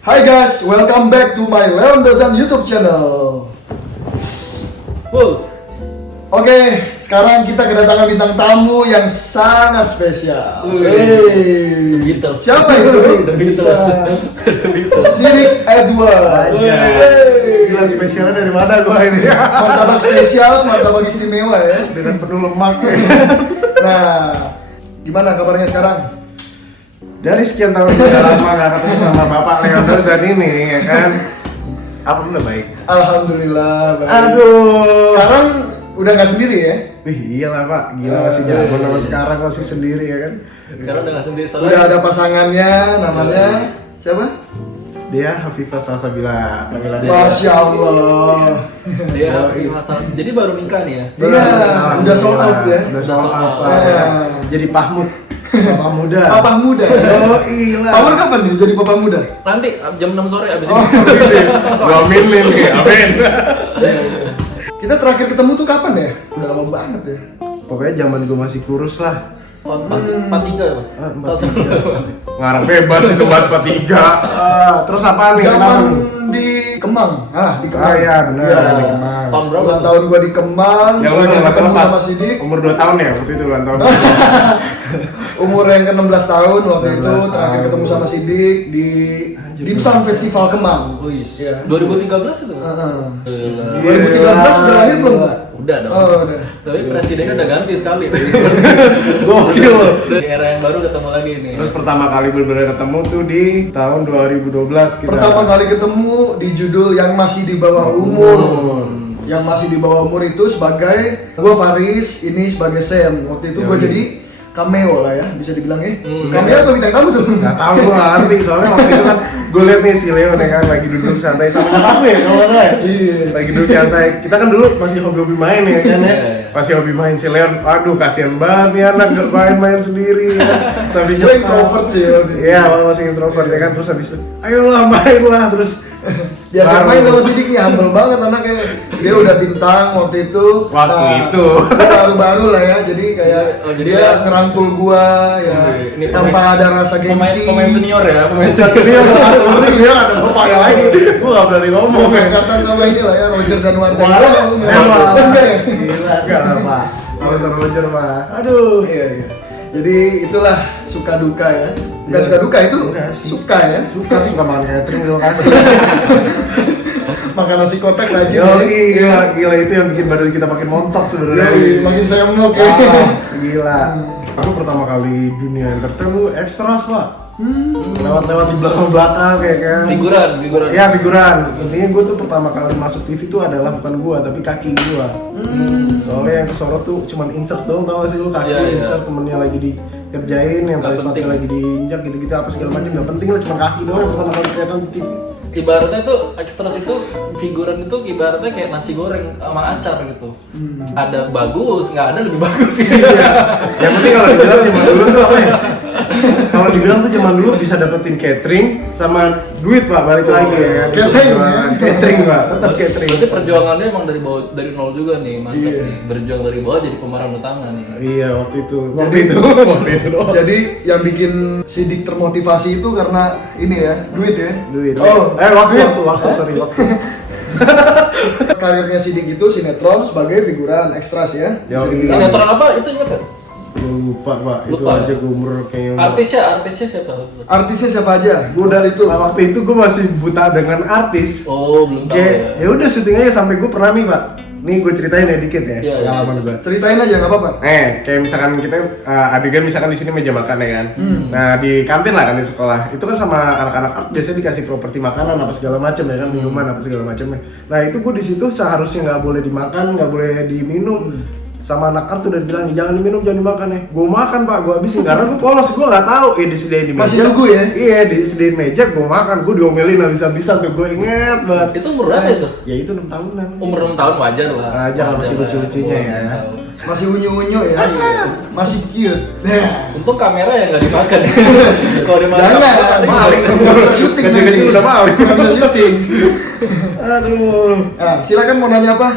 Hai guys, welcome back to my Leon Dozan YouTube channel. Oke, sekarang kita kedatangan bintang tamu yang sangat spesial. Siapa itu? Sirik Edward. Gila, spesialnya dari mana gua ini? Martabak spesial, martabak istimewa ya. Dengan penuh lemak ya. Nah, gimana kabarnya sekarang? Dari sekian tahun sudah lama gak ketemu sama Bapak Leon Dozan ini ya kan. Apa udah baik? Alhamdulillah baik. Aduh. Sekarang udah nggak sendiri ya? Iyalah Pak, gila masih zaman sama sekarang masih sendiri ya kan. Sekarang udah nggak sendiri soalnya. Udah ada pasangannya, namanya siapa? Dia Hafifah Salsabila panggilannya. Masya Allah. Dia masalah. Jadi baru nikah nih ya. Iya, udah sold out ya. Udah sold out. Udah sold out. Jadi Pahmud. Papa muda. Papa muda. Oh iya. Papa kapan nih jadi papa muda? Nanti jam 6 sore abis Oh, ini. Gua amin nih, amin. Kita terakhir ketemu tuh kapan ya? Udah lama banget ya. Pokoknya zaman gua masih kurus lah. Tahun 43 ya Pak? Tahun sebelum. Ngarang bebas itu 443. Terus apa nih? Zaman di Kemang. Di Kemang. Ah iya benar, Iya. di Kemang. Tahun berapa Ulang tuh? tahun gua di Kemang. Yang lu ketemu nggak sama Sidik. umur 2 tahun ya waktu itu ulang tahun. Umur yang ke-16 tahun waktu 16 itu terakhir tahun. ketemu sama Sidik di Dimsum Festival Kemang. Wih, Iya. 2013 itu kan? Heeh. Gila. 2013 udah lahir belum, Pak? Udah dong. Oh, udah. Tapi presidennya udah ganti sekali. Gokil. Dari era yang baru ketemu lagi nih. Terus pertama kali benar-benar ketemu tuh di tahun 2012 kita. Pertama kali ketemu di judul yang masih di bawah umur. Yang masih di bawah umur itu sebagai gua Faris, ini sebagai Sam. Waktu itu gua Yoi. jadi cameo lah ya, bisa dibilang ya. Cameo atau bintang tamu tuh? Nggak tahu gua nggak ngerti soalnya waktu itu kan gue liat nih si Leo nih kan lagi duduk santai sama nyokapnya ya kalau nggak salah ya. Iya. Lagi duduk santai. Kita kan dulu masih hobi-hobi main ya kan ya. Iya. Masih hobi main si Leon. Aduh kasihan banget nih anak nggak main-main sendiri ya. Sampai Gue introvert sih waktu itu. Iya, masih introvert ya kan terus habis itu ayolah mainlah terus Diajak baru- main sama Sidik nih, humble banget anaknya. Dia udah bintang waktu itu. Waktu itu. Gua baru-baru lah ya, jadi kayak Oh, jadi dia dia- ngerangkul gua ya Ini tanpa ada rasa gengsi. Pemain senior ya, pemain senior ada bapaknya lagi. Gua nggak berani ngomong. Angkatan sama ini lah ya, Roger dan Wanda. Emang. Enggak ya? Gila, enggak lah, Pak. Kalau sama Roger, Pak. Aduh. Iya, iya. Jadi itulah suka duka ya. Bukan Iya. suka duka itu, Enggak sih. suka ya. Suka makan catering di lokasi. Makan nasi kotak rajin. Yoi, gila itu yang bikin badan kita makin montok sebenarnya. Yoi, makin semok ya. Gila. Aku pertama kali dunia entertain tuh ekstras, Pak. Lewat-lewat di belakang kayak kan. Figuran. Iya, figuran. Intinya gue tuh pertama kali masuk TV tuh adalah bukan gua, tapi kaki gua. Soalnya yang kesorot tuh cuman insert doang, tau gak sih lu kaki Iya, iya. insert temennya lagi dikerjain, yang tali Nggak sepatunya penting. lagi diinjak gitu-gitu apa segala macam nggak penting lah, cuma kaki doang yang pertama kali kelihatan di TV. Ibaratnya tuh ekstras itu figuran itu ibaratnya kayak nasi goreng sama acar gitu. Ada bagus, nggak ada lebih bagus sih. Yang penting kalau dibilang zaman dulu tuh apa ya? Kalau dibilang tuh zaman dulu bisa dapetin catering sama duit, Pak, balik lagi ya kan. Catering, ya. Catering, Pak, tetap catering. Berarti perjuangannya emang dari bawah, dari nol juga nih, mantap Iya. nih. Berjuang dari bawah jadi pemeran utama nih. Iya, waktu itu doang. Jadi yang bikin Sidik termotivasi itu karena ini ya, duit ya. Duit. Oh, waktu, duit. sorry, waktu. Karirnya Sidik itu sinetron sebagai figuran ekstras ya. Bisa Yoi. dibilang. Sinetron apa? Itu ingat gak? Gue lupa, Pak. Itu Lupa, aja ya? gue umur kayaknya. Artisnya siapa? Artisnya siapa aja? Gue udah waktu itu gue masih buta dengan artis. Oh, belum tahu Kayak ya. ya udah syuting aja sampai gue pernah nih, Pak. Nih gue ceritain ya dikit ya Iya, pengalaman iya. gue. Ceritain aja nggak apa-apa. Kayak misalkan kita adegan misalkan di sini meja makan ya kan. Nah di kantin lah kan di sekolah. Itu kan sama anak-anak art biasanya dikasih properti makanan apa segala macam ya kan, minuman apa segala macamnya. Nah itu gue di situ seharusnya nggak boleh dimakan, nggak boleh diminum. Sama anak art tuh udah bilang jangan diminum, jangan dimakan ya. Gue makan, Pak, gue habisin karena gue polos, gue nggak tahu. Disediain di meja. Masih lugu ya? Iya, disediain meja, gue makan, gue diomelin habis-habisan tuh, gue inget banget. Itu umur berapa itu? Ya itu 6 tahunan. Umur 6 tahun wajar lah. Wajar lah, masih lah. lucu-lucunya ya. Umur 6 tahun. Masih unyu-unyu ya. Masih cute. Nah. Untung kamera yang nggak dimakan. Kalau dimakan Jangan, kamera, maling nggak bisa syuting Kecil-kecil nanti. udah maling. Nggak bisa syuting. Aduh. Silakan mau nanya apa?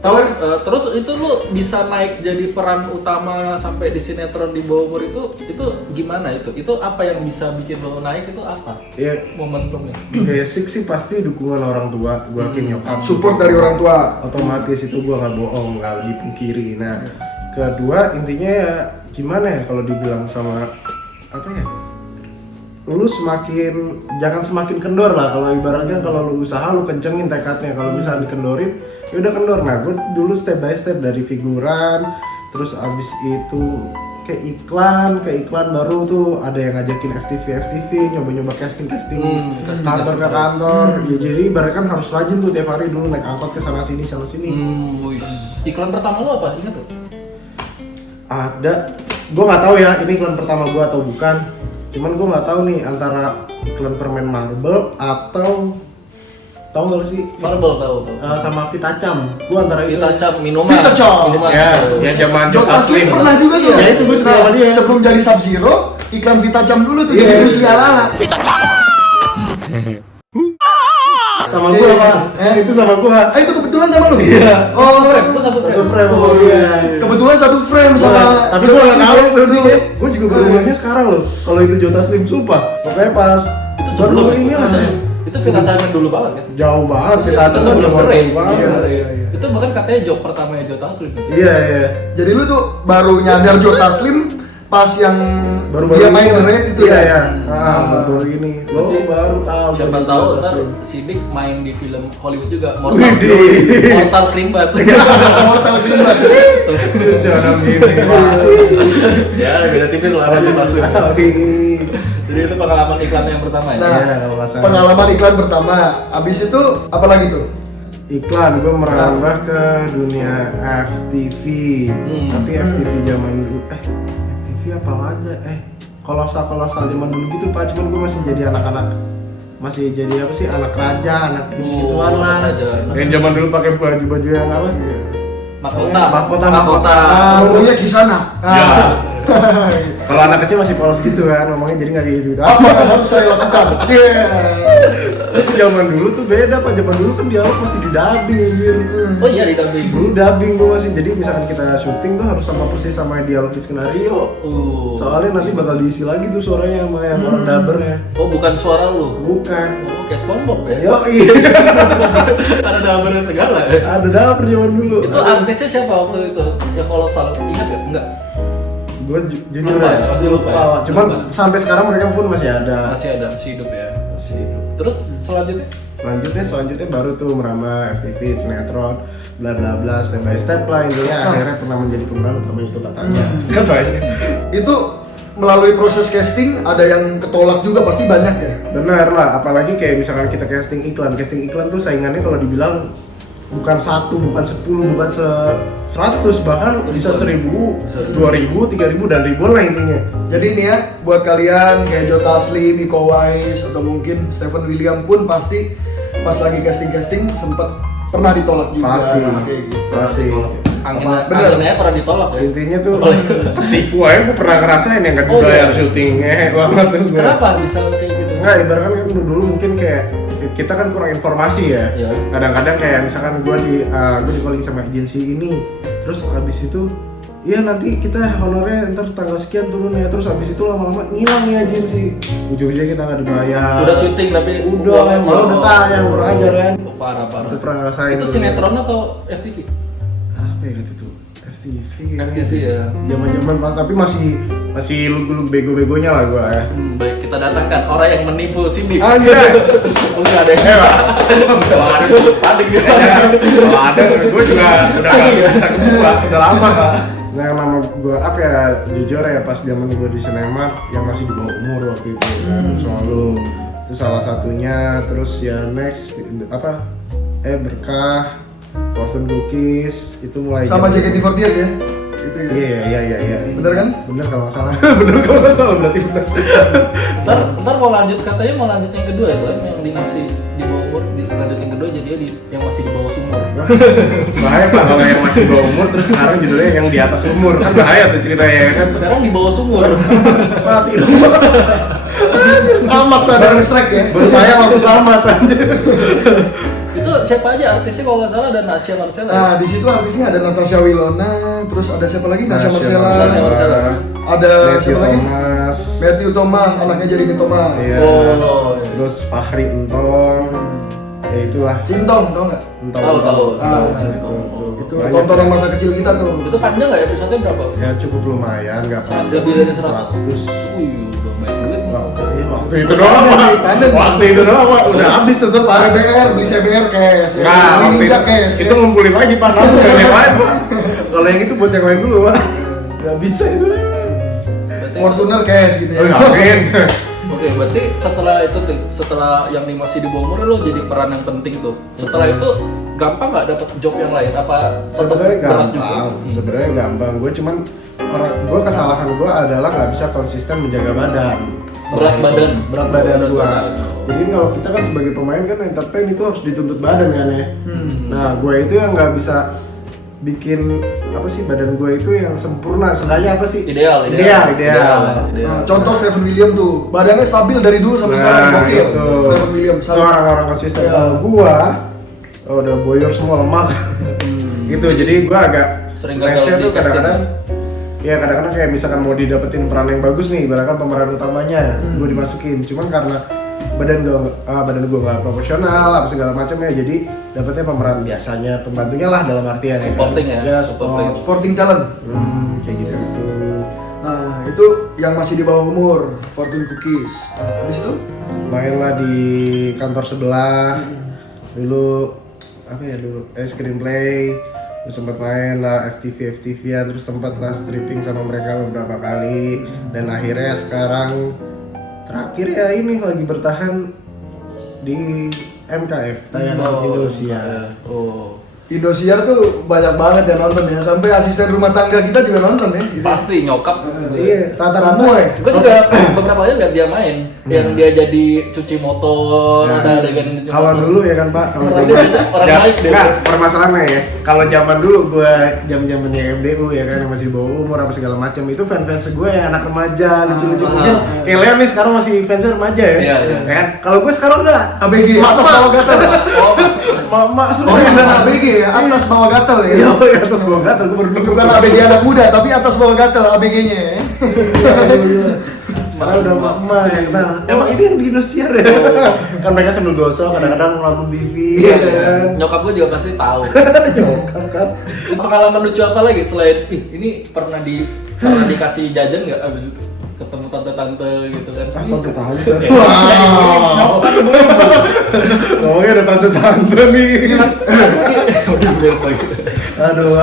Terus itu lu bisa naik jadi peran utama sampai di sinetron di bawah umur itu gimana itu? Itu apa yang bisa bikin lo naik itu apa? Iya. Momentumnya. Basic sih pasti dukungan orang tua, gua yakin nyokap. Support dari orang tua. Otomatis itu gua nggak bohong, nggak dipungkiri. Nah, kedua intinya ya gimana ya kalau dibilang sama apa ya? Lu jangan semakin kendor lah, kalau ibaratnya kalau lu usaha lu kencengin tekadnya, kalau bisa dikendorin ya udah kendor. Nah gue dulu step by step dari figuran, terus abis itu ke iklan baru tuh ada yang ngajakin FTV nyoba casting kantor ke kantor. Ya jadi ibaratnya kan harus rajin tuh tiap hari dulu naik angkot ke sana sini. Iklan pertama lu apa? Ingat tuh? Ada, gue nggak tahu ya ini iklan pertama gue atau bukan. Cuman gue nggak tahu nih antara iklan permen Marble atau tahu nggak sih? Marble tahu. Sama Vitacam. Gue antara itu. Vitacam minuman. Ya, yang zaman Jok Taslim pernah juga tuh. Ya itu gue suka sama dia. Sebelum jadi Sub-Zero, iklan Vitacam dulu tuh jadi Rusia. Sama gue apa? Itu sama gue. Itu kebetulan sama lu? Iya. Oh, Lu satu frame. Oh iya. Kebetulan satu frame sama. Tapi gue nggak tahu itu dulu. Gue juga baru ngeliatnya sekarang loh. Kalau itu Jok Taslim, sumpah. Pokoknya pas Itu sebelum ini aja. Itu Vitacam yang dulu banget kan? Jauh banget Itu sebelum Range. Iya. Itu bahkan katanya job pertamanya Jok Taslim. Iya. Jadi lu tuh baru nyadar Jok Taslim pas yang Baru dia main The Raid itu ya. Baru ini. Lo baru tahu. Siapa Jok tahu ntar Taslim. Sidik main di film Hollywood juga, Widih. Mortal Kombat. Mortal Kombat. Jangan gini. Ya beda tipis lah sama Jok Taslim. Jadi itu pengalaman iklan yang pertama ya. Nah, Iya, kalau nggak salah. pengalaman iklan pertama. Abis itu apa lagi tuh? Iklan gue merambah ke dunia FTV. Tapi FTV zaman dulu FTV apa lagi? Kolosal zaman dulu gitu Pak, cuman gue masih jadi anak-anak, masih jadi apa sih, anak raja, anak gituan lah. Yang zaman dulu pakai baju yang apa? Mahkota. Ngomongnya di sana. Ya. Kalau anak kecil masih polos gitu kan, ngomongnya jadi nggak gitu. Apa yang harus saya lakukan? Itu zaman dulu tuh beda Pak, zaman dulu kan dialog masih di dubbing anjir. Oh iya di dubbing. Dulu dubbing gue masih, jadi misalkan kita syuting tuh harus sama persis sama dialog di skenario. Soalnya nanti bakal diisi lagi tuh suaranya sama yang orang dubbernya. Oh bukan suara lu? Bukan. Oh kayak SpongeBob ya? Yo iya. Ada dubbernya segala ya? Ada dubber zaman dulu. Itu artisnya siapa waktu itu? Yang kolosal, ingat gak? Enggak? Gue jujur Lupa ya, pasti lupa ya? Cuman Lupa. sampai sekarang mereka pun masih ada. Masih hidup ya? Masih hidup. Terus selanjutnya? Selanjutnya baru tuh merambah FTV, sinetron, bla bla bla, step by step lah intinya. Akhirnya pernah menjadi pemeran utama itu katanya. Katanya. Itu melalui proses casting ada yang ketolak juga pasti banyak ya. Bener lah, apalagi kayak misalkan kita casting iklan tuh saingannya kalau dibilang bukan 1, bukan 10, bukan 100, bahkan bisa 1000, 2000, 3000 dan ribuan lah intinya. Jadi ini ya, buat kalian kayak Jok Taslim, Iko Uwais, atau mungkin Stephen William pun pasti pas lagi casting sempet pernah ditolak juga. Pasti. Kayak gitu. Pasti. Anginnya pernah ditolak ya? Intinya tuh tipu aja, gue pernah ngerasain yang gak Oh, dibayar iya. syutingnya banget tuh gue. Kenapa bisa kayak gitu? Enggak, ibaratkan kan dulu mungkin kayak kita kan kurang informasi ya. Iya. Kadang-kadang kayak misalkan gue di calling sama agensi ini, terus abis itu iya nanti kita honornya ntar tanggal sekian turun ya, terus abis itu lama-lama ngilang nih agensi, ujungnya kita nggak dibayar. Udah syuting tapi udah malah udah tayang kurang ajar kan. Oh, parah. Itu pernah ngerasain. Itu tuh. sinetron atau FTV? Apa ya gitu tuh? FTV. FTV ya. Zaman-zaman tapi masih lug-lug bego-begonya lah gua ya. Baik, kita datangkan orang yang menipu Cindy. Anjay. Enggak ada. Kalau ada panik dia. Kalau ada gua juga udah nggak bisa kedua, udah lama Kak. Nah, yang nama gue apa ya, jujur ya pas zaman gue di Sinemat yang masih di bawah umur waktu itu selalu itu salah satunya. Terus ya next apa Berkah, Fortune Cookies itu mulai Sama JKT48 ya? Itu ya? Iya. Bener kan? Bener kalau nggak salah. Bener kalau nggak salah berarti bener. Ntar mau lanjut, katanya mau lanjut yang kedua ya kan, yang di masih di bawah umur, lanjut yang kedua jadi yang masih di bawah sumur. Bahaya Pak kalau yang masih di bawah umur terus sekarang judulnya yang di atas umur, kan bahaya tuh ceritanya ya kan. Sekarang di bawah sumur. Mati dong. Amat sadar strike ya? Baru tayang langsung tamat. Itu siapa aja artisnya kalau nggak salah ada Nasya Marcella. Nah, di situ artisnya ada Natasha Wilona, terus ada siapa lagi? Nasya Marcella. Ada Matthew siapa lagi? Thomas. Matthew Thomas, anaknya Jeremy Thomas. Iya. Oh, iya. Terus Fahri Entong. Ya itulah. Cintong, tau nggak? Entong. Tahu. Itu Banyak. tontonan masa kecil kita tuh. Itu panjang nggak episode berapa? Ya cukup lumayan, nggak panjang. Lebih dari 100. Udah banyak duit. Iya, waktu itu doang. Panen. Waktu itu doang, Pak. Udah habis tetep, Pak. CBR, beli CBR cash. Nah, Beli waktu Ninja itu, cash. itu ngumpulin lagi, Pak. Lalu nggak ada yang lain, Pak. Kalau yang itu buat yang lain dulu, Pak. Nggak bisa itu. Berarti Fortuner cash gitu ya. Oh, ngapain? Oke, berarti setelah yang masih di bawah umur lo jadi peran yang penting tuh. Setelah itu gampang nggak dapat job yang lain? Apa Sebenarnya berat juga? gampang. Sebenarnya gampang. Gue cuman gue kesalahan gue adalah nggak bisa konsisten menjaga badan. Berat badan. Berat badan Berat gue. badan. Jadi kalau kita kan sebagai pemain kan entertain itu harus dituntut badan kan ya. Nah, gue itu yang nggak bisa bikin apa sih badan gue itu yang sempurna. Seenggaknya apa sih? Ideal. Nah, contoh Stephen William tuh, badannya stabil dari dulu sampai sekarang. Nah, Gokil. itu. Stephen William. Itu orang-orang konsisten. Iya. Kalau gua udah boyor semua lemak. Gitu. Jadi gua agak Sering gagal mindset di tuh kadang-kadang casting. ya kadang-kadang kayak misalkan mau didapetin peran yang bagus nih, ibaratkan pemeran utamanya, gua dimasukin. Cuman karena badan gua nggak proporsional apa segala macam ya, jadi dapetnya pemeran biasanya, pembantunya lah dalam artian Supporting ya? Ya, Supporting. Sporting talent. kayak gitu. Nah, itu yang masih di bawah umur, Fortune Cookies. Habis itu Mainlah di kantor sebelah. Dulu apa ya dulu? Screenplay. Terus sempat main lah FTV-an, terus sempat lah stripping sama mereka beberapa kali. Dan akhirnya sekarang terakhir ya ini lagi bertahan di MKF tayangan Indosiar. Indosiar tuh banyak banget yang nonton ya, sampai asisten rumah tangga kita juga nonton ya. Gitu. Pasti nyokap. Iya, rata-rata Semua ya. Gue juga beberapa kali lihat dia main, yang dia jadi cuci motor, Nah, ada adegan cuci kalau motor. dulu ya kan Pak, kalau Orang zaman dia orang baik dia. Nggak, permasalahannya ya. Kalau zaman dulu gue jam-jamannya MDU ya kan yang masih di bawah umur apa segala macam itu fans gue yang anak remaja lucu-lucu mungkin kayak Leon nih sekarang masih fansnya remaja ya. Iya. Ya kan? Kalau gue sekarang enggak. ABG atas bawah gatal. Mama Oh, yang benar ABG ya, atas bawah gatal ya. Iya, atas bawah gatal gue baru Bukan ABG anak muda, tapi atas bawah gatal ABG-nya ya. Karena udah mama ya kenal. Emang ini yang di Indosiar ya? Kan mereka sambil gosok kadang-kadang nonton TV ya kan. Nyokap gue juga pasti tahu. Nyokap kan. Pengalaman lucu apa lagi selain ini pernah dikasih jajan nggak abis itu ketemu tante-tante gitu kan? Tante-tante. Wow. Ngomongnya ada tante-tante nih. Aduh.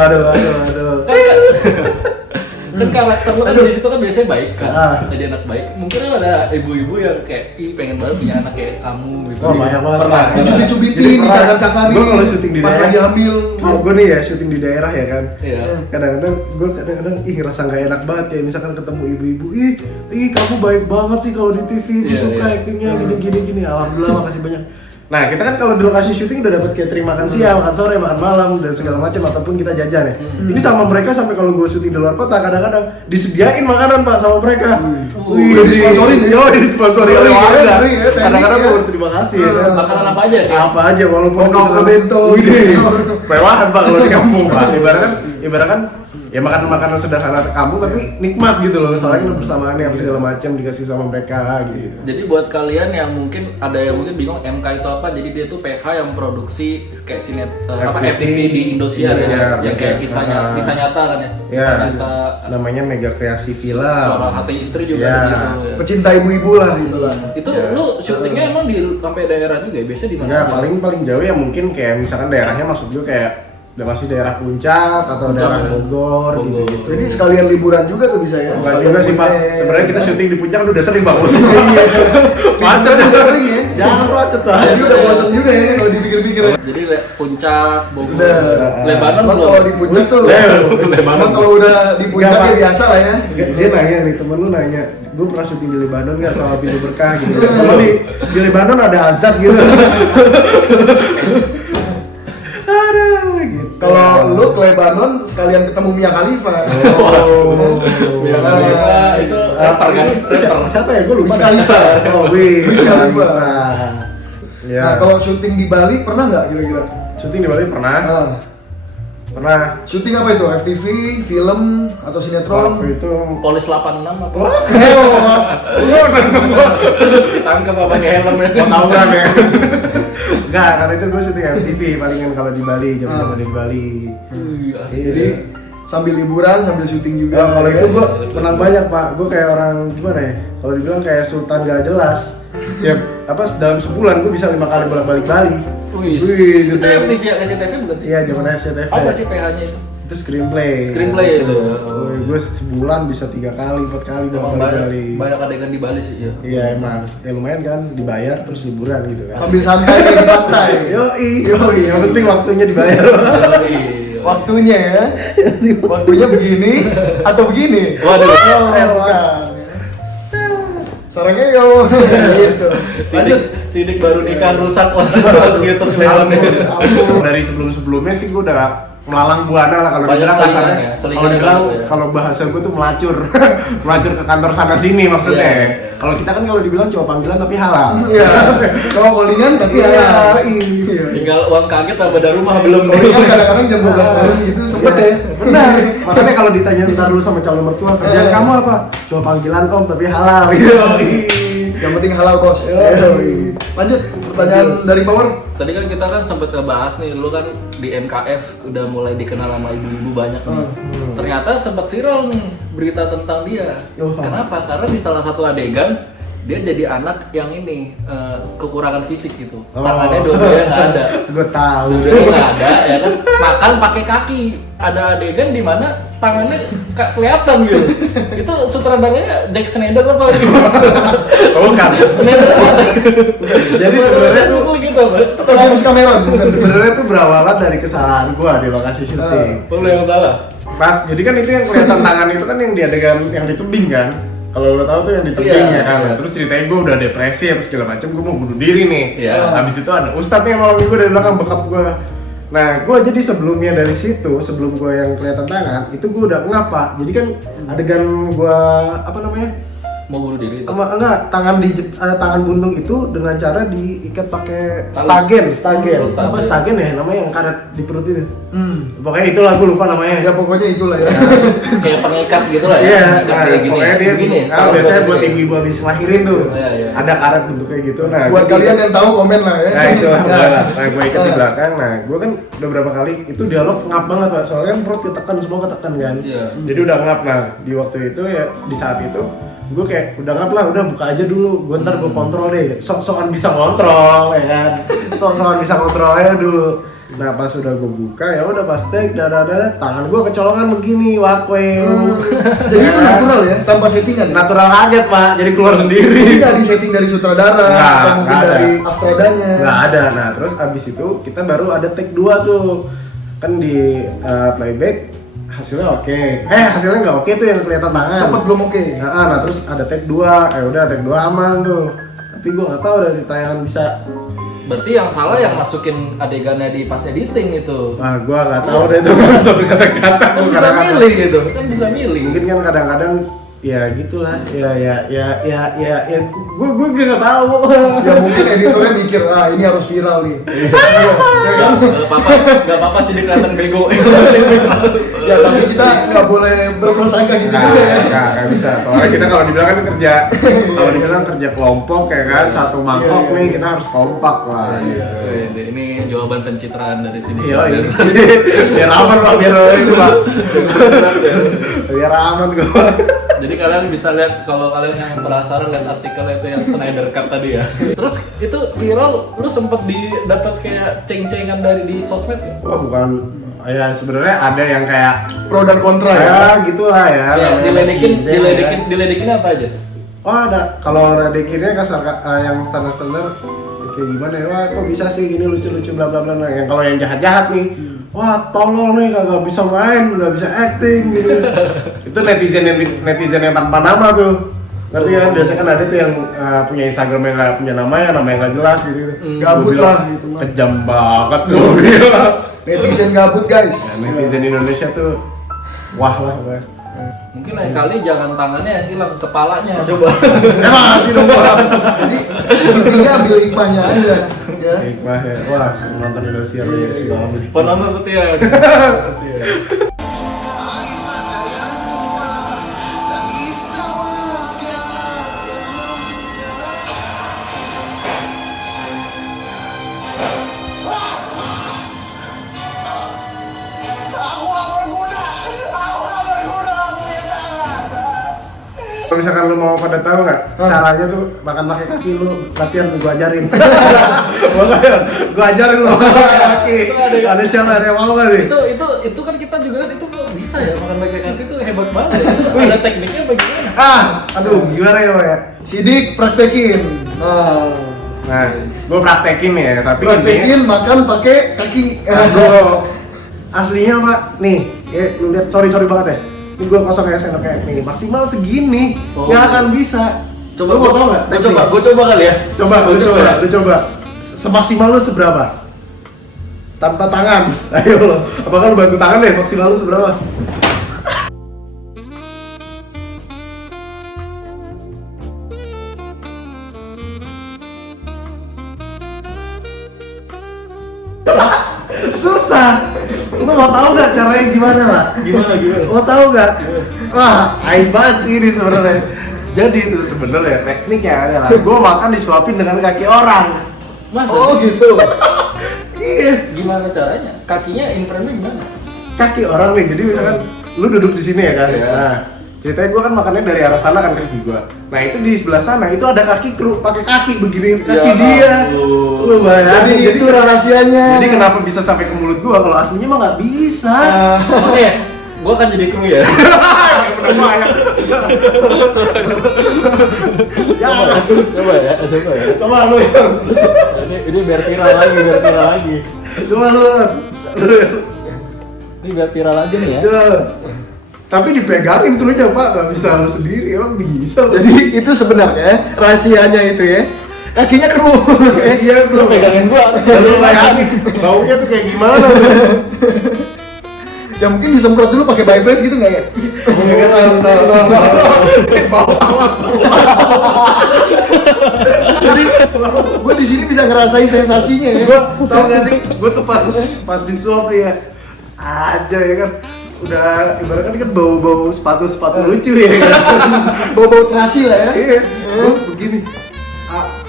Kan karakter lo kan di situ kan biasanya baik kan, jadi anak baik. Mungkin kan ada ibu-ibu yang kayak pengen banget punya anak kayak kamu gitu. Oh, banyak banget. Pernah. Dicubit-cubitin, Jadi pernah, dicakar-cakarin. gue kalau syuting di pas daerah, lagi hamil. kalau gue nih ya syuting di daerah ya kan. Iya. Kadang-kadang gue ngerasa nggak enak banget kayak misalkan ketemu ibu-ibu, ih kamu baik banget sih kalau di TV, gue Iya, suka iya. actingnya gini. Alhamdulillah makasih banyak. Nah kita kan kalau di lokasi syuting udah dapat catering makan siang, makan sore, makan malam dan segala macam ataupun kita jajan ya. Ini sama mereka sampai kalau gue syuting di luar kota kadang-kadang disediain makanan Pak sama mereka. Udah disponsorin ya? Yo, disponsorin oleh Iya, warga. iya, teknik Kadang-kadang ya. gue berterima kasih ya. kan. Makanan apa aja kayak? Apa aja walaupun Pokok bento. mewahan Pak kalau di kampung Pak. Ibaratkan ya makanan sederhana kamu tapi nikmat gitu loh. Soalnya bersamaannya apa segala macam dikasih sama mereka gitu. Jadi buat kalian yang mungkin ada yang mungkin bingung MK itu apa, jadi dia tuh PH yang produksi kayak FTV di Indosiar ya, yang kayak kisah nyata kan ya. Ya, Kisah nyata namanya Mega Kreasi suara Film. hati istri juga Ya. gitu ya. Pecinta ibu-ibu lah gitu lah. Itu lu syutingnya emang di sampai daerah juga ya? Biasanya di mana? Enggak, aja? paling jauh ya mungkin kayak misalkan daerahnya maksud gue kayak udah masih daerah Puncak atau Puncak, daerah ya. Bogor Bogor. gitu. Jadi sekalian liburan juga tuh bisa ya. Enggak Sekalian juga sih Pak. kuliner. Sebenarnya kita syuting di Puncak udah sering Pak. Iya. Macet juga sering ya. Jangan macet Pak. Jadi udah bosan juga ya kalau dipikir-pikir. Jadi Puncak, Bogor, Udah. Lebanon Emang belum? kalau di puncak tuh. Emang kalau udah di puncak Enggak, ya Pak. biasa lah ya. Dia nanya nih, temen lu nanya, gue pernah syuting di Lebanon nggak sama Pintu Berkah gitu. Kalau di Lebanon ada azab gitu. Aduh, gitu. Kalau lu ke Lebanon sekalian ketemu Mia Khalifa. Oh, Mia Khalifa itu rapper kan? Itu siapa ya? Gue lupa. Wiz Khalifa. Oh, Wiz Wiz Khalifa. Khalifa. Iya. Nah kalau syuting di Bali pernah nggak kira-kira? Syuting di Bali pernah. Pernah. Syuting apa itu? FTV, film atau sinetron? Waktu itu Polis 86 apa? tangkap apa pakai helm ya? Mau tawuran ya? Enggak, karena itu gue syuting FTV palingan kalau di Bali, zaman di Bali. Jadi sambil liburan, sambil syuting juga. Ya, kalau itu gue Betul. menang banyak pak, gue kayak orang gimana ya? Kalau dibilang kayak sultan gak jelas. Setiap dalam sebulan gue bisa 5 kali bolak-balik Bali. Wih, Wih, itu gitu. FTV ya, SCTV bukan sih? Iya, zaman SCTV. Apa sih PH-nya itu? Itu screenplay. Screenplay itu. Gue sebulan bisa 3 kali, 4 kali Emang bolak-balik Bali. banyak adegan di Bali sih ya. Iya emang, ya lumayan kan dibayar terus liburan gitu kan. Sambil santai di pantai. Yoi, yang penting waktunya dibayar. Iya. Waktunya ya. Waktunya begini atau begini? Waduh. Oh, bukan. Sarangnya yo. Gitu. Lanjut. Sidik baru nikah rusak langsung masuk YouTube filmnya. Dari sebelum-sebelumnya sih gue udah melalang buana lah kalau Banyak dibilang saingan kasarnya. ya, selingan Kalau dibilang banyak ya. kalau bahasa gue tuh melacur, melacur ke kantor sana sini maksudnya. Iya, iya. Kalau kita kan kalau dibilang cuma panggilan tapi halal. Iya. Kalau callingan tapi Iya, ya. iya. Tinggal uang kaget tambah dari rumah belum. Callingan kadang-kadang jam 12 malam gitu sempet ya. Benar. Makanya kalau ditanya ntar dulu sama calon mertua kerjaan kamu apa? Cuma panggilan om tapi halal. Yang penting halal kos. Yoi. Lanjut pertanyaan dari Power. Tadi kan kita kan sempat ngebahas nih, lu kan di MKF udah mulai dikenal sama ibu-ibu banyak nih. Ternyata sempat viral nih berita tentang dia. Oh. Kenapa? Karena di salah satu adegan dia jadi anak yang ini kekurangan fisik gitu. Tangannya dua-duanya nggak ada. Gue tahu. Dua-duanya nggak ada ya kan. Makan pakai kaki. Ada adegan di mana tangannya kelihatan gitu. Itu sutradaranya Jack Snyder apa gitu? Oh kan. Snyder apa? Jadi sebenarnya tuh Susul gitu, Bang. Atau James Cameron. sebenarnya tuh berawal dari kesalahan gua di lokasi syuting. Oh, lu yang salah. Pas, jadi kan itu yang kelihatan tangan itu kan yang di adegan yang di tebing kan. Kalau lo tahu tuh yang di tebing Iya, ya kan. iya. Terus ceritanya gue udah depresi apa segala macam, gue mau bunuh diri nih. Iya. Habis itu ada ustadz nih yang nolongin gue dari belakang bekap gue. Nah, gue jadi sebelumnya dari situ, sebelum gue yang kelihatan tangan, itu gue udah ngapa. Jadi kan adegan gue apa namanya? Mau bunuh diri itu. Enggak, tangan buntung itu dengan cara diikat pakai Tali. stagen. Oh, stagen. Apa stagen ya namanya yang karet di perut itu. Pokoknya itulah gue lupa namanya. Ya pokoknya itulah ya. Kayak pengikat gitu lah ya. Iya, Pengikat nah, kayak gini. pokoknya dia Begini ya? nah, biasanya buat ibu-ibu habis ngelahirin tuh. Iya, iya. Ada karet bentuknya gitu. Nah, Buat gua- kalian yang tahu komen lah ya. Nah, itulah Ya. gua lah. Nah, gue ikat di belakang. Nah, gue kan udah berapa kali itu dialog ngap banget, Pak. Soalnya kan perut ketekan, semua ketekan kan. Iya. Jadi udah ngap. Nah, di waktu itu ya di saat itu gue kayak udah ngap lah, udah buka aja dulu. Gue ntar gue kontrol deh. Sok-sokan bisa kontrol ya kan. Sok-sokan bisa kontrol aja dulu. Nah pas udah gue buka ya udah pas take tangan gue kecolongan begini wakwe. Jadi itu natural ya, tanpa settingan. Natural kaget pak, jadi keluar Jadi sendiri. nggak di setting dari sutradara Nggak, atau mungkin nggak ada. dari astrodanya. Nggak ada. Nah terus abis itu kita baru ada take 2 tuh. Kan di playback hasilnya oke. Hasilnya nggak oke tuh yang kelihatan tangan. Sempat belum oke. Nah terus ada take 2. Udah take 2 aman tuh. Tapi gue nggak tahu dari tayangan bisa. Berarti yang salah yang masukin adegannya di pas editing itu. Wah gue nggak tahu deh itu nggak bisa berkata-kata. Kan Gua bisa kadang-kadang- milih gitu. Kan bisa milih. Mungkin kan kadang-kadang ya gitulah. Ya gue nggak tahu. Ya mungkin editornya mikir, ini harus viral nih. Ya kan? Gak apa-apa sih dia kelihatan bego. Ya tapi kita nggak boleh berprasangka gitu juga ya. Nggak bisa. Soalnya kita kalau dibilang kan kerja, kalau dibilang kerja kelompok ya kan, satu mangkok Iya, iya. nih kita harus kompak lah. Gitu. Ini jawaban pencitraan dari sini. Iya, biar aman pak, biar itu pak, biar aman gue. Jadi kalian bisa lihat kalau kalian yang penasaran lihat artikel itu yang Snyder Cut tadi ya. Terus itu viral, lu sempet dapat kayak ceng-cengan dari di sosmed ya? Wah bukan, ya sebenarnya ada yang kayak Pro dan kontra ya. ya gitulah ya. Ya, namanya netizen, ya. diledekin apa aja? Oh ada, kalau ledekinnya kasar yang standar kayak gimana ya, wah kok bisa sih gini lucu-lucu bla bla bla. Nah, yang kalau yang jahat-jahat nih, wah tolong nih kagak bisa main, nggak bisa acting gitu. Itu netizen yang tanpa nama tuh. Ngerti kan? Biasanya kan ada tuh yang punya Instagram yang nggak punya nama yang nggak jelas gitu. Gabut Gua bilang, lah gitu mah. kejam banget gue bilang. Netizen gabut guys. Nah, netizen Indonesia tuh wah lah pokoknya. Mungkin lain kali jangan tangannya yang hilang, kepalanya coba. Emang tidak mau. Jadi intinya ambil hikmahnya aja ya. Hikmah ya. Wah, nonton Indosiar ya sih banget. Penonton setia. Kalau misalkan lu mau pada tahu nggak caranya tuh makan pakai kaki, lu latihan gua ajarin. Gua ajarin lu makan pakai kaki. Ada siapa yang mau nggak nih? Itu kan kita juga itu kok bisa ya makan pakai kaki itu hebat banget. Itu ada tekniknya bagaimana? Aduh, gimana ya, Pak ya? Sidik praktekin. Nah, gua praktekin ya, tapi Praktekin makan pakai kaki. gua aslinya Pak, nih, ya lu lihat sorry banget ya. Ini gua kosong ya sendok nih, maksimal segini, nggak akan bisa. Coba lu mau tau nggak? gua coba kali ya. Lu coba. Semaksimal lu seberapa? Tanpa tangan. Ayo lo. Apakah lu bantu tangan deh? Maksimal lu seberapa? Susah. Lu mau tahu nggak caranya gimana, Pak? Gimana? Mau tahu nggak? Wah, aib banget sih ini sebenarnya. Jadi itu sebenarnya tekniknya adalah gua makan disuapin dengan kaki orang. Masa Oh sih? gitu. Iya. Gimana caranya? Kakinya in frame gimana? Kaki orang nih, jadi misalkan lu duduk di sini ya kan. Iya. Nah, ceritanya gua kan makannya dari arah sana kan kaki gua. Nah, itu di sebelah sana itu ada kaki kru, pakai kaki begini kaki Ya dia. ampun. Lu bayangin. Jadi itu rahasianya. Jadi kenapa bisa sampai ke mulut gua kalau aslinya mah nggak bisa. Oke, gua akan jadi kru ya. Ya, Coba ya. coba lu. Ini biar viral lagi. Coba lu. Ini biar viral lagi nih ya. Coba. Tapi dipegangin krunya Pak, nggak bisa lu sendiri, emang bisa. Jadi itu sebenarnya rahasianya itu ya. Kakinya kru. Iya, Lu pegangin gua. Lu bayangin, baunya tuh kayak gimana? Ya mungkin disemprot dulu pakai Bifresh gitu nggak ya? Jadi gue di sini bisa ngerasain sensasinya ya. Gua tau gak sih, gua tuh pas disuap nih ya aja ya kan, udah ibaratnya kan bau sepatu lucu ya kan. Bau-bau terasi lah ya. Iya, gua begini.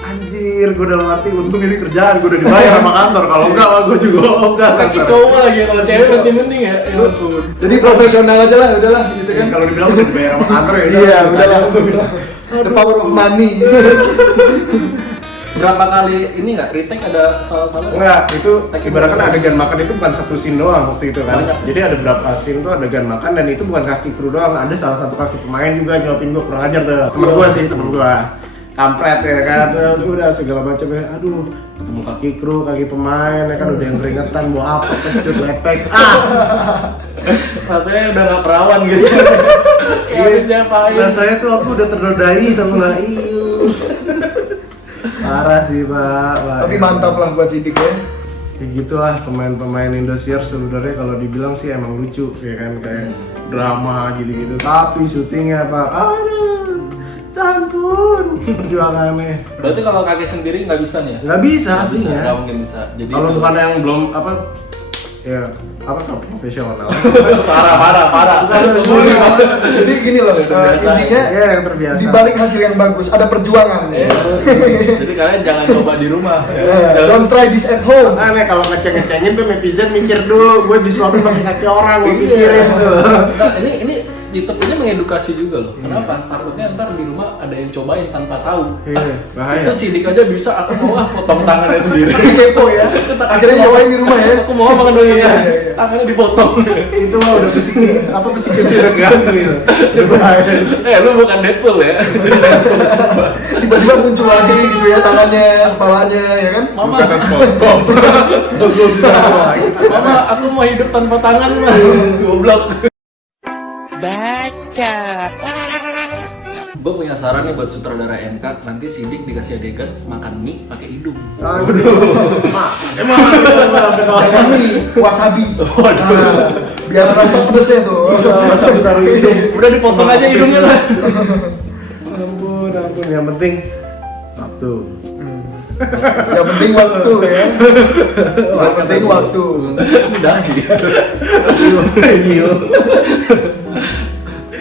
Anjir, gue dalam arti untung ini kerjaan, gue udah dibayar sama kantor. Kalau enggak, gue juga enggak. Kaki cowok lagi, kalau cewek masih mending ya. Jadi profesional aja lah, udahlah gitu kan. Kalau dibilang udah dibayar sama kantor ya. Iya, udahlah. The power of money. Berapa kali ini nggak retake ada salah-salah? Enggak, itu ibaratkan adegan makan itu bukan satu scene doang waktu itu kan. Banyak. Jadi ada beberapa scene tuh adegan makan dan itu bukan kaki kru doang, ada salah satu kaki pemain juga nyuapin gue, kurang ajar tuh. Temen gue kampret ya kan, tuh udah segala macam ya. Aduh, ketemu kaki kru, kaki pemain ya kan, udah yang keringetan, mau apa, kecut, lepek. Rasanya udah nggak perawan gitu. Kayak habis diapain? Rasanya tuh aku udah ternodai, tau nggak? Parah sih Pak. Tapi mantap lah buat Sidik ya. Ya gitulah pemain-pemain Indosiar sebenarnya kalau dibilang sih emang lucu ya kan, kayak drama gitu-gitu. Tapi syutingnya Pak, aduh, campur perjuangannya. Berarti kalau kaki sendiri nggak bisa nih ya? Nggak bisa Nggak bisa, aslinya. nggak mungkin bisa. Jadi Kalau itu- bukan yang belum apa, ya apa tak profesional. parah. Jadi gini loh, Terbiasa. intinya Ya yang terbiasa. di balik hasil yang bagus ada perjuangan. Ya, jadi kalian jangan coba di rumah. Ya. Don't try this at home. Makanya kalau ngecengin tuh netizen mikir dulu, gue disuapin pakai kaki orang, gue pikirin tuh. Nah, ini YouTube ini mengedukasi juga loh. Kenapa? Takutnya ntar di rumah ada yang cobain tanpa tahu. Iya, bahaya. Itu Sidik aja bisa, aku mau potong tangannya sendiri. Kepo ya. Akhirnya nyobain di rumah ya. Aku mau makan dulu ya. Iya, iya. Tangannya dipotong. Itu mah udah psikis udah ganti gitu. Udah bahaya. Lu bukan Deadpool ya. Tiba-tiba muncul lagi gitu ya tangannya, kepalanya ya kan. Mama, SpongeBob bisa lagi. Mama, aku mau hidup tanpa tangan mah. Goblok. Gue punya saran nih buat sutradara MK, nanti Sidik dikasih adegan makan mie pakai hidung. Aduh. Jangan nih wasabi. Nah, Biar rasa pedesnya tuh. Sambil taruh hidung. Udah dipotong aja hidungnya lah. Ampun, yang penting waktu. Yang penting waktu ya. Yang penting waktu. Udah gitu. Iya.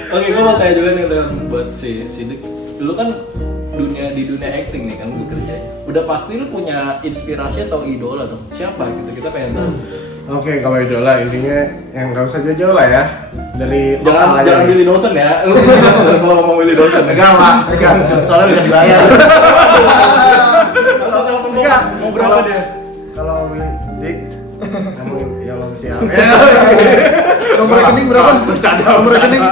Oke, gue mau tanya juga nih buat si Sidik. Dulu kan di dunia acting nih kan bekerja. Udah pasti lu punya inspirasi atau idola dong. Siapa gitu? Kita pengen tahu. Oke, kalau idola intinya yang nggak usah jauh-jauh lah ya. Dari lokal aja Jangan nih. Willy Dawson ya. Lu kalau ngomong Willy Dawson. Enggak lah, enggak. Soalnya udah dibayar. Kalau telepon Enggak. mau berapa dia? Kalau Dik, ngomongin ya Allah siap. Nomor rekening berapa? Bercanda. Nomor rekening.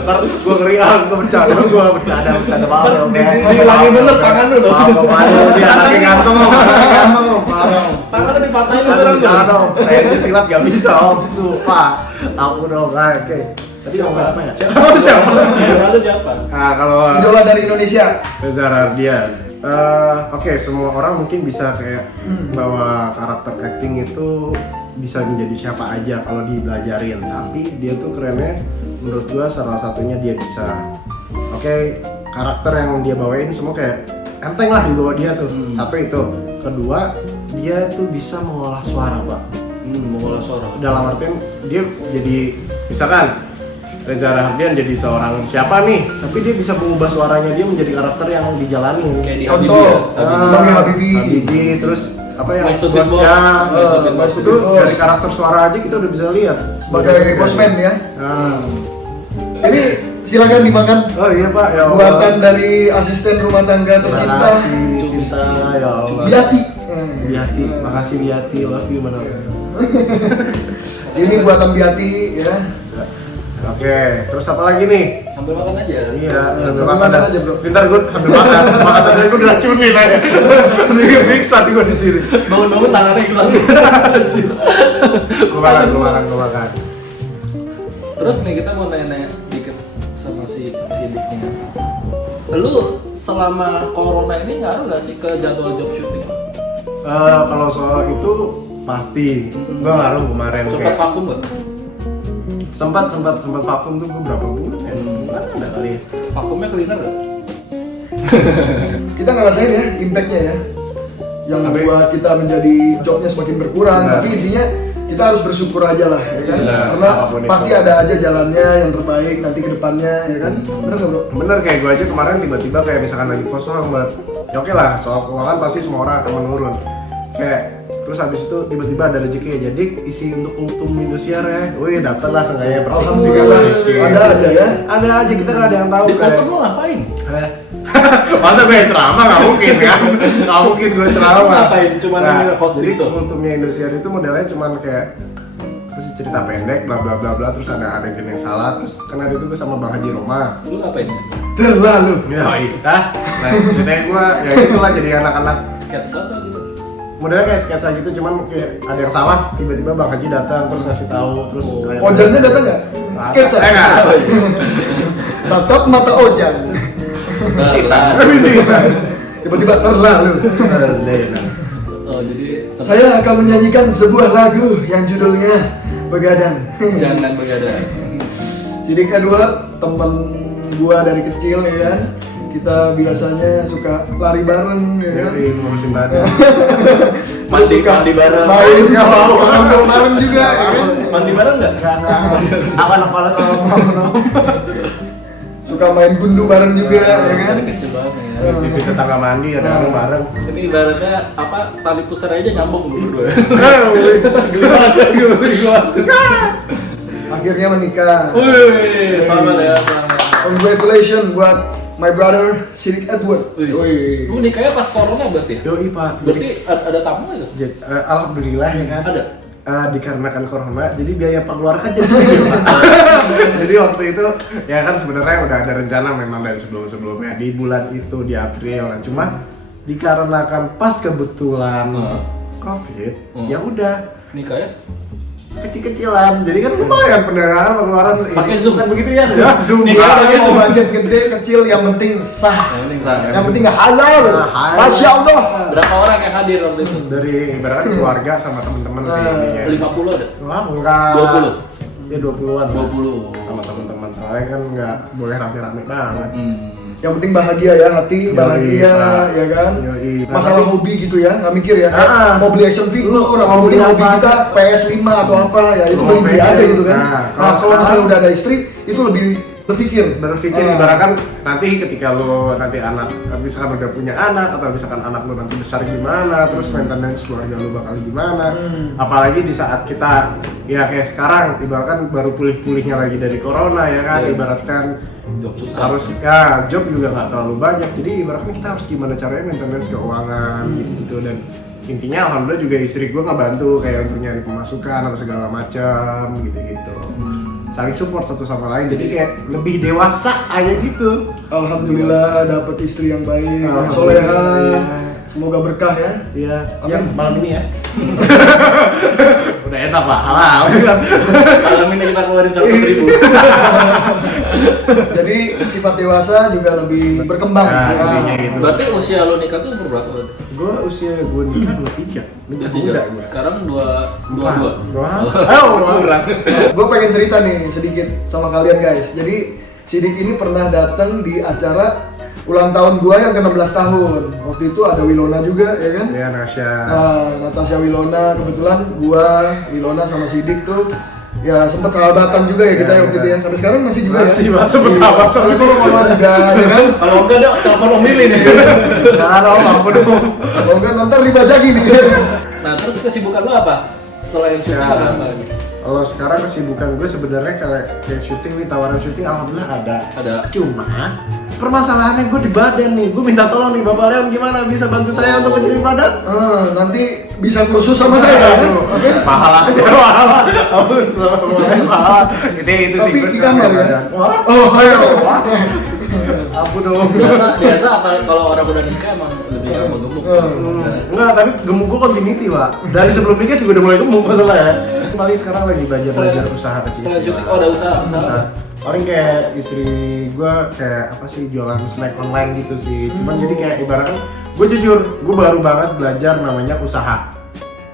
Ntar gue ngeri gue bercanda banget. Diulangi bener tangan lu dong. Dia lagi gantung. Tangan lu dipatahin Aduh, beneran jangan dong. dong. Saya di silat gak bisa om, sumpah. Aku dong, oke. Tadi ngomong apa ya? Siapa? Idola lu siapa? Nah, kalau Idola dari Indonesia. Reza Radian. Oke, semua orang mungkin bisa kayak bahwa karakter acting itu bisa menjadi siapa aja kalau dibelajarin. Tapi dia tuh kerennya, menurut gua salah satunya dia bisa. Oke, karakter yang dia bawain semua kayak enteng lah dibawa dia tuh. Satu itu. Kedua, dia tuh bisa mengolah suara, Pak. Mengolah suara. Dalam artian dia jadi misalkan Reza Rahardian jadi seorang siapa nih, tapi dia bisa mengubah suaranya dia menjadi karakter yang dijalanin. Kayak di Contoh, Habibie ya? sebagai Habibie. Habibie, terus apa yang My Stupid Boss. bosnya, My Stupid itu Boss. dari karakter suara aja kita udah bisa lihat. Sebagai bosman ya. Nah. Ini silakan dimakan. Oh iya Pak, ya Allah. Buatan dari asisten rumah tangga tercinta Makasih, cinta ya Allah. Biati. Biati, makasih Biati, love you mana. Ini buatan Biati ya. Oke, terus apa lagi nih? Sambil makan aja. Iya, sambil makan aja, bro. Pintar gue sambil makan, makan tadi gue diracunin aja. Jadi bisa gue di sini. Bangun-bangun tangannya hilang. Gue makan. Terus nih kita mau nanya dikit sama si Dik nih. Lu selama corona ini ngaruh gak sih ke jadwal job syuting? Kalau soal itu pasti. Gue ngaruh kemarin Sempat vakum gak? sempat vakum tuh gue berapa bulan ya? Bulan ada kali. Vakumnya cleaner gak? Kita ngerasain ya impactnya ya. Yang Tapi- buat kita menjadi jobnya semakin berkurang. Benar. Tapi intinya kita harus bersyukur aja lah ya kan. Benar, Karena apapun itu. pasti ada aja jalannya yang terbaik nanti ke depannya ya kan. Bener nggak bro? Bener kayak gue aja kemarin tiba-tiba kayak misalkan lagi kosong buat ya oke lah soal keuangan pasti semua orang akan menurun. Kayak terus habis itu tiba-tiba ada rezeki ya jadi isi untuk kultum Indosiar ya. Wih dapet lah seenggaknya Alhamdulillah ada aja ya. Ada aja kita nggak ada yang tahu Di kayak. kultum lu ngapain? Masa gue ceramah nggak mungkin kan? Nggak mungkin gue ceramah. Ngapain? Cuman ini host jadi gitu? kultumnya Indosiar itu modelnya cuman kayak terus cerita pendek bla bla bla bla terus ada adegan yang salah terus karena itu gue sama Bang Haji Roma. Lu ngapain? Terlalu. Ya iya. Nah ceritanya gue ya itulah jadi anak-anak Sketsa atau gitu? modelnya kayak sketsa gitu cuman kayak ada yang salah tiba-tiba Bang Haji datang terus ngasih tahu terus kayak- Ojannya datang nggak? Sketsa. Enggak. Tatap mata Ojan. Tiba-tiba terlalu. Oh jadi Saya akan menyanyikan sebuah lagu yang judulnya Begadang. jangan begadang. Sidik kedua teman gua dari kecil ya kan. Kita biasanya suka lari bareng ya kan. Jadi ngurusin badan. Mandi bareng. Main nggak mau bareng juga ya kan. Mandi bareng nggak? Awan kepala sama Suka main gundu bareng juga ya kan. Dari kecil banget ya. Pipi tetangga mandi ada orang bareng. Ini ibaratnya apa tali pusar aja nyambung berdua. Geli banget. Akhirnya menikah. Wih, selamat ya, selamat. Congratulations buat my brother Sidik Edward. Wih, lu nikahnya pas corona berarti ya? Yoi Pak. Berarti ada tamu nggak tuh? Alhamdulillah ya kan. Ada. Dikarenakan corona, jadi biaya pengeluaran jadi gede, Pak. Jadi waktu itu ya kan sebenarnya udah ada rencana memang dari sebelum-sebelumnya di bulan itu di April, cuma dikarenakan pas kebetulan COVID, ya udah Nikahnya? kecil-kecilan, jadi kan lumayan pengeluaran Pakai ini. Zoom. Kan begitu ya? Ya, Zoom. Nih, Pak. pakai Zoom. Mau budget gede kecil yang penting sah. Yang penting sah. Yang penting nggak halal. halal. Masya Allah. Berapa orang yang hadir waktu itu? Dari ibaratnya keluarga sama temen-temen sih ininya. 50 ada? Wah, enggak. 20? Ya 20-an. 20. Sama teman-teman soalnya kan nggak boleh rame-rame banget. Yang penting bahagia ya, hati bahagia ya kan. Yoi. Masalah hobi gitu ya, nggak mikir ya. Mau beli action figure, Lu mau beli hobi apa kita PS5 atau apa ya itu Mau beli aja fashion. gitu kan. Nah, Nah, kalau misalnya udah ada istri itu lebih berpikir. Ibaratkan nanti ketika lo nanti anak misalkan udah punya anak atau misalkan anak lo nanti besar gimana, terus maintenance keluarga lo bakal gimana, apalagi di saat kita ya kayak sekarang ibaratkan baru pulih-pulihnya lagi dari corona ya kan, ibaratkan Job susah. harus ya job juga nggak terlalu banyak, jadi ibaratnya kita harus gimana caranya maintenance keuangan gitu-gitu. Dan intinya alhamdulillah juga istri gue ngebantu kayak untuk nyari pemasukan apa segala macam gitu-gitu. Saling support satu sama lain, jadi kayak lebih dewasa aja gitu. Alhamdulillah dapat istri yang baik, yang Alhamdulillah, soleha. iya. Semoga berkah ya. Iya, Amin. Yang malam ini ya. udah enak lah, halal. Malam ini kita keluarin 100.000. Jadi sifat dewasa juga lebih berkembang. Nah, Nah, intinya gitu. Berarti usia lo nikah tuh umur berapa? Gue usia gue nikah 23, nikah muda gue. Sekarang 22. Kurang. Gue pengen cerita nih sedikit sama kalian guys. Jadi Sidik ini pernah datang di acara ulang tahun gua yang ke-16 tahun. Waktu itu ada Wilona juga ya kan? Ya Nasya. Nah, Natasha Wilona, kebetulan gua, Wilona sama Sidik tuh ya sempat sahabatan juga ya kita Ya, waktu itu ya. ya. Sampai sekarang masih juga Masih, ya. masih sahabatan. Masih follow juga ya kan? Kalau enggak dong telepon Om Lili nih. Jangan apa dong. Kalau enggak nonton riba jagi nih. Nah, terus kesibukan lo apa? Selain syuting Ya. ada apa lagi? Kalau sekarang kesibukan gue sebenarnya kayak syuting nih, tawaran syuting alhamdulillah ada. Ada. Cuma permasalahannya gue di badan nih. Gue minta tolong nih Bapak Leon gimana bisa bantu saya untuk kecilin badan? Nanti bisa kursus sama saya ya. Oke. Pahala aja, pahala. Harus pahala. Itu sih Tapi gue di sekarang kamar ya? badan. Wah, Oh, ayo. ampun dong. Biasa apa kalau orang udah nikah emang lebih gemuk. Enggak, tapi gemuk gue continuity, Pak. Dari sebelum nikah juga udah mulai gemuk masalah ya. Paling sekarang lagi belajar usaha kecil. Selain syuting, oh ada usaha. Paling kayak istri gue kayak apa sih jualan snack online gitu sih. Cuman jadi kayak ibaratnya gue jujur, gue baru banget belajar namanya usaha.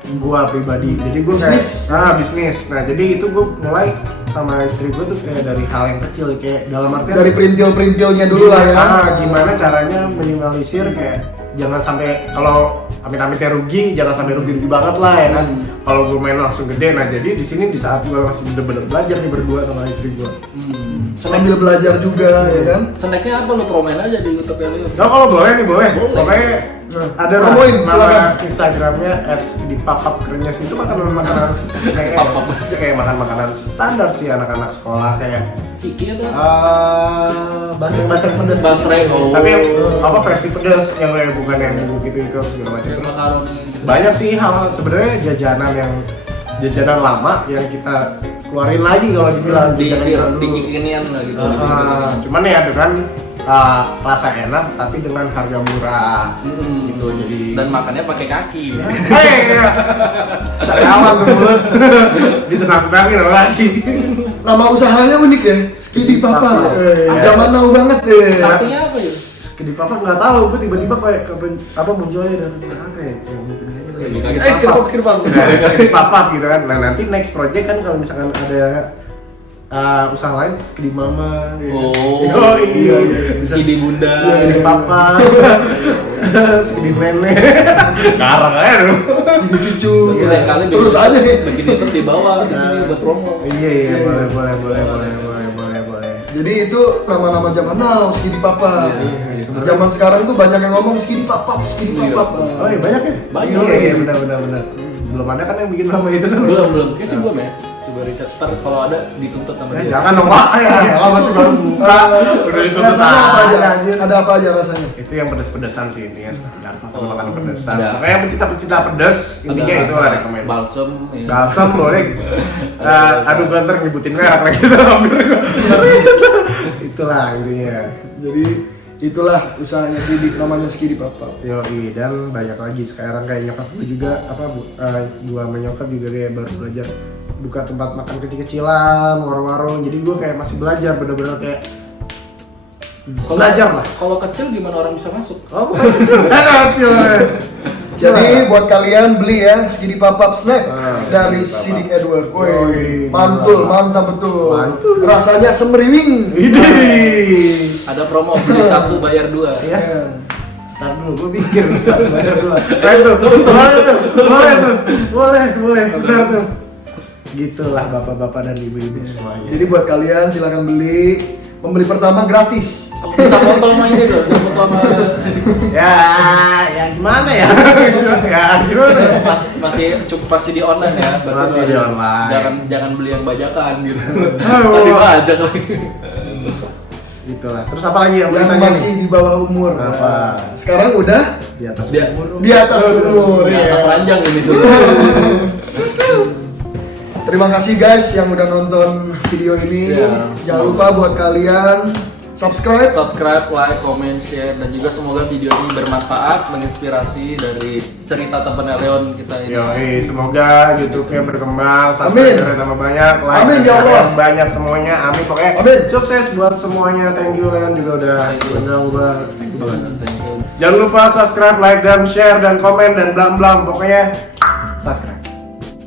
Gue pribadi. Jadi gue Bisnis? bisnis. Nah, jadi itu gue mulai sama istri gue tuh kayak dari hal yang kecil kayak dalam artian Dari perintil-perintilnya dulu lah ya. gimana caranya minimalisir kayak jangan sampai kalau amit-amitnya rugi, jangan sampai rugi banget lah ya kan. Kalau gue main langsung gede, nah jadi di sini di saat gue masih bener-bener belajar nih berdua sama istri gue. Sambil belajar juga ya kan. Snacknya apa lu promoin aja di YouTube ya lu? Nah kalau boleh nih boleh. Boleh. Pokoknya ada lah Promoin, nama silakan. Instagramnya di papap krenyes itu makanan kayak makanan standar sih anak-anak sekolah kayak Ciki atau? bahasa pedas. Basreng, oh. Tapi yang apa versi pedas yang kayak bukan yang bumbu gitu itu segala macam. Kayak Terus makaroni gitu. banyak sih hal sebenarnya jajanan lama yang kita keluarin lagi kalau dibilang Di jajanan dulu. kekinian lah gitu. Cuman ya dengan rasa enak tapi dengan harga murah gitu jadi Dan makannya pakai kaki. sariawan tuh mulut ditenang-tenangin lagi. Nama usahanya unik ya, Skidi Papa. Papa. Zaman now banget ya. Artinya apa ya? Di papa nggak tahu, gue tiba-tiba kayak apa munculnya dari apa ya? Skidi papa gitu kan. Nah nanti next project kan kalau misalkan ada usaha lain Skidi Mama. Oh, iya. Skidi Bunda. Skidi Papa. Skidi Nenek. Karang aja dong. Skidi Cucu. Berarti lain kali Terus bikin- aja nih. bikin itu di bawah di sini buat promo. Iya boleh. Jadi itu nama-nama zaman now, Skidi Papa. Iya. Zaman sekarang tuh banyak yang ngomong Skidi Papa, Skidi Iya. Papa. Oh iya banyak ya? Banyak. Iya benar. Belum ada kan yang bikin nama itu kan? Belum. Kayaknya sih belum ya. Coba riset start kalau ada dituntut sama dia. Jangan dong Pak, ya kalau masih baru buka udah itu Rasanya apa aja? anjir. Ada apa aja rasanya? Itu yang pedas-pedasan sih ini ya standar makanan Oh, pedasan. ada. Makanya yang pecinta pedas intinya itu lah rekomend. Balsam. Ya. Balsam boleh. Aduh gue ntar nyebutin merek lagi tuh hampir. Itulah intinya. Jadi itulah usahanya Sidik, namanya Skidi Papa. Yoi, dan banyak lagi sekarang kayak nyokap gue juga gua sama nyokap juga kayak baru belajar buka tempat makan kecil-kecilan, warung-warung. Jadi gue kayak masih belajar bener-bener kayak belajar lah. Kalau kecil gimana orang bisa masuk? Oh bukan kecil, kecil. Jadi buat kalian beli ya Skidi Papap Snack dari Skidi Sidik Papap. Edward. Yoi, Woi, mantul, mantap betul. Mantul. Rasanya semeriwing. Widih. Ada promo beli 1 bayar 2. Ya. Ya. Ntar dulu, gue pikir bisa bayar dua. Boleh, benar tuh. Gitulah bapak-bapak dan ibu-ibu semuanya. Jadi buat kalian silakan beli. Pembeli pertama gratis. Bisa foto sama ini loh, bisa foto sama Ya gimana ya? Ya gimana? masih di online ya, berarti Masih di online. Jangan beli yang bajakan gitu. Tadi pajak lagi. Itulah. Terus apa lagi yang Yang bertanya masih nih? di bawah umur. Apa? Nah, sekarang udah Di atas Dia- umur. di atas umur. Di atas ya. ranjang ini sudah. Terima kasih guys yang udah nonton video ini. Ya, Jangan semoga- lupa buat kalian subscribe. Subscribe, like, comment, share, dan juga semoga video ini bermanfaat, menginspirasi dari cerita teman Leon kita ini. Yoi, semoga YouTube-nya berkembang, Amin. subscriber tambah banyak, like Amin, ya dan Allah. banyak semuanya. Amin. Pokoknya Amin. sukses buat semuanya. Thank you Leon juga udah Thank you. undang banget. Thank you banget. Thank you. Jangan lupa subscribe, like, dan share, dan komen, dan blam-blam. Pokoknya subscribe.